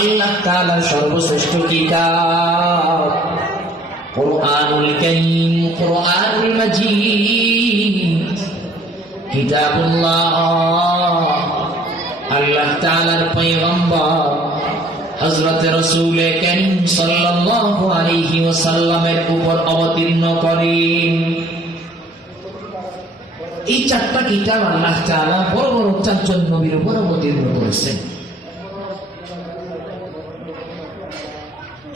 আল্লাহ তাআলার সর্বশ্রেষ্ঠ কিতাব কুরআনুল কারীম, কুরআনুল মাজিদ, কিতাবুল্লাহ। আল্লাহ তাআলার পয়গম্বর হযরত রাসূল কারীম সাল্লাল্লাহু আলাইহি ওয়াসাল্লামের উপর অবতীর্ণ করেন। এই চারটা কিতাব আল্লাহ তাআলা বড় বড় চারজন নবীর উপর অবতীর্ণ করেছেন।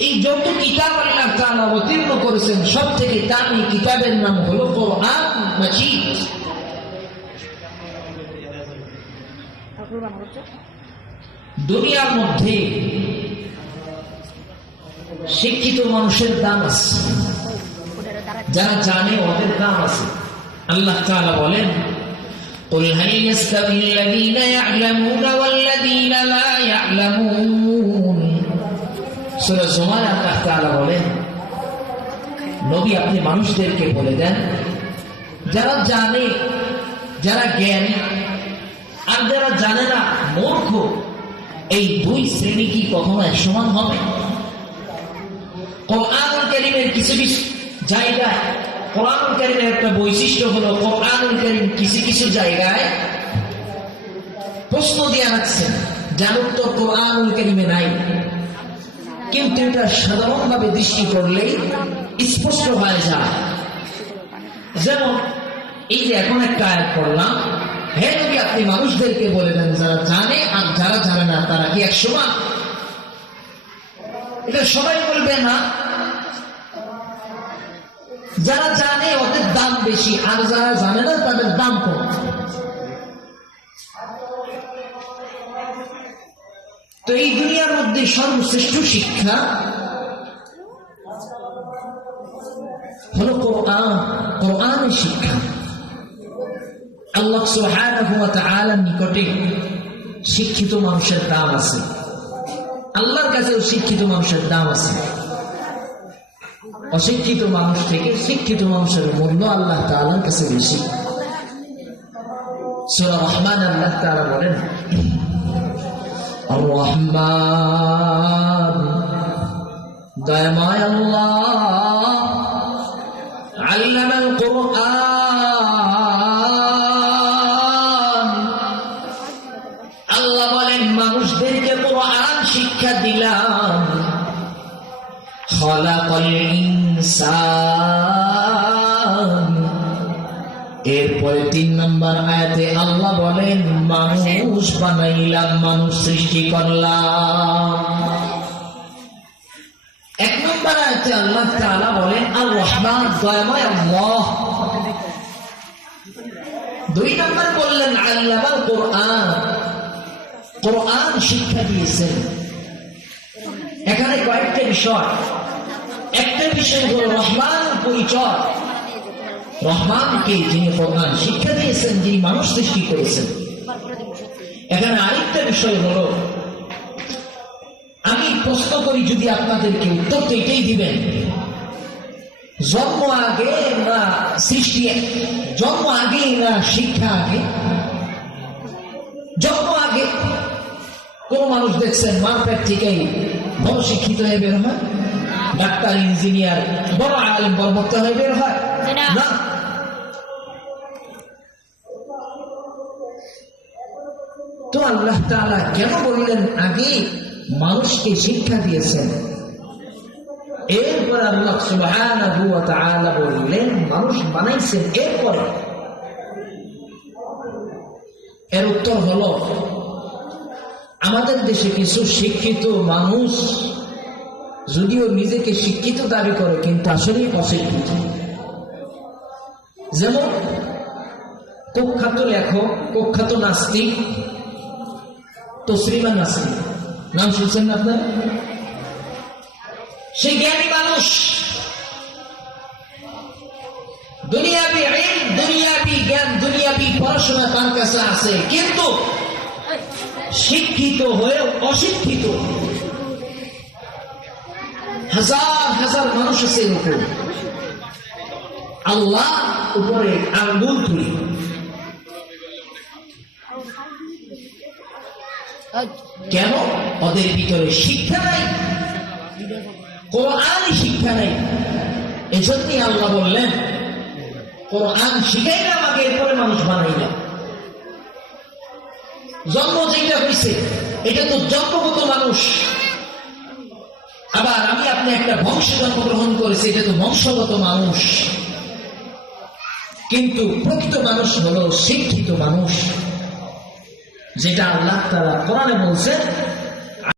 এই যত কিতাব আল্লাহ তাআলা অবতীর্ণ করেছেন সব থেকে দামি কিতাবের নাম হলো কোরআন মাজিদ। দুনিয়ার মধ্যে শিক্ষিত মানুষের দাম আছে, যারা জানে ওদের দাম আছে। আল্লাহ তাআলা বলেন, قل هل يستوي الذين يعلمون والذين لا يعلمون। সূরা জুমার আল্লাহ তাআলা বলেন, নবী আপনি মানুষদেরকে বলে দেন, যারা জানে, যারা জ্ঞানী আর যারা জানে না মূর্খ, এই দুই শ্রেণী কি কখনো এক সমান হবে? কোরআনুল কারীমের কিছু কিছু জায়গায়, কোরআনুল কারীমের একটা বৈশিষ্ট্য হলো কোরআনুল কারীম কিছু কিছু জায়গায় প্রশ্ন দিয়ে রাখছেন যার উত্তর কোরআনুল কারীমে নাই, কিন্তু এটা সাধারণভাবে দৃষ্টি করলেই স্পষ্ট হয়ে যায়। যেমন এই যে এখন একটা আয়াত পড়লাম, হে নবী আপনি মানুষদেরকে বলে দেন, যারা জানে আর যারা জানে না তারা কি এক সমান? এটা সবাই বলবে না। যারা জানে ওদের দাম বেশি, আর যারা জানে না তাদের দাম কম। তো এই দুনিয়ার মধ্যে সর্বশ্রেষ্ঠ শিক্ষা হলো কোরআন, কোরআনের শিক্ষা। আল্লাহ সুবহানাহু ওয়া তাআলার নিকটে শিক্ষিত মানুষের দাম আছে, আল্লাহর কাছেও শিক্ষিত মানুষের দাম আছে। অশিক্ষিত মানুষ থেকে শিক্ষিত মানুষের মূল্য আল্লাহ তাআলার কাছে বেশি। সূরা রহমান আল্লাহ তাআলা বলেন, আর রহমান দয়াময় আল্লাহ আল্লামাল কোরআন। আল্লাহ বলেন মানুষদেরকে কোরআন শিক্ষা দিলাম। খলাকাল ইনসান, এরপরে ৩ নম্বর আয়াতে আল্লাহ বলেন মানুষ বানাইলাম, মানুষ সৃষ্টি করলাম। ১ নম্বর আয়াতে আল্লাহ তাআলা বলেন আর রহমান দয়াময় আল্লাহ। ২ নম্বর বললেন আল্লামাল কোরআন, কোরআন শিক্ষা দিয়েছেন। এখানে কয়েকটা বিষয়, একটা বিষয় হলো রহমান পরিচয়, রহমানকে যিনি কোরআন শিক্ষা দিয়েছেন, যিনি মানুষ সৃষ্টি করেছেন। এখানে আরেকটা বিষয় হলো, আমি প্রশ্ন করি যদি আপনাদেরকে, উত্তর তো এটাই দিবেন, জন্ম আগে না সৃষ্টি, জন্ম আগে না শিক্ষা আগে? জন্ম আগে। কোন মানুষ দেখছেন মার পেট থেকেই বড় শিক্ষিত হয়ে বের হয়? ডাক্তার, ইঞ্জিনিয়ার, বড় আলেম, বড় বক্তা হয়ে বের হয় না। তো আল্লাহ তাআলা কেন বললেন আগে মানুষকে শিক্ষা দিয়েছেন, এরপর আল্লাহ সুবহানাহু ওয়া তাআলা বললেন মানুষ বানাইছেন এরপরে? এর উত্তর হলো, আমাদের দেশে কিছু শিক্ষিত মানুষ যদিও নিজেকে শিক্ষিত দাবি করে কিন্তু আসলে অশিক্ষিত। যেমন কুখ্যাত লেখক, কুখ্যাত নাস্তিক তসলিমা নাসরিন, নাম শুনছেন না আপনার? সেই জ্ঞানী মানুষ, দুনিয়াবি ইলম, দুনিয়াবি জ্ঞান, দুনিয়াবি পড়াশোনা তার কাছে আছে, কিন্তু শিক্ষিত হয়ে অশিক্ষিত হাজার হাজার মানুষ আছে। এরকম আল্লাহ উপরে আঙ্গুল তুলি, কেন? ওদের ভিতরে শিক্ষা নাই, কোরআনই শিক্ষা নাই। এজন্যই আল্লাহ বললেন কোরআন শিখাই না আমাকে, এরপরে মানুষ বানাই না। জন্ম যেটা হয়েছে এটা তো জন্মগত মানুষ, আবার আমি আপনি একটা বংশে জন্মগ্রহণ করেছি, এটা তো বংশগত মানুষ। কিন্তু প্রকৃত মানুষ হলো শিক্ষিত মানুষ, যেটা আল্লাহ তাআলা কোরআনে বলছেন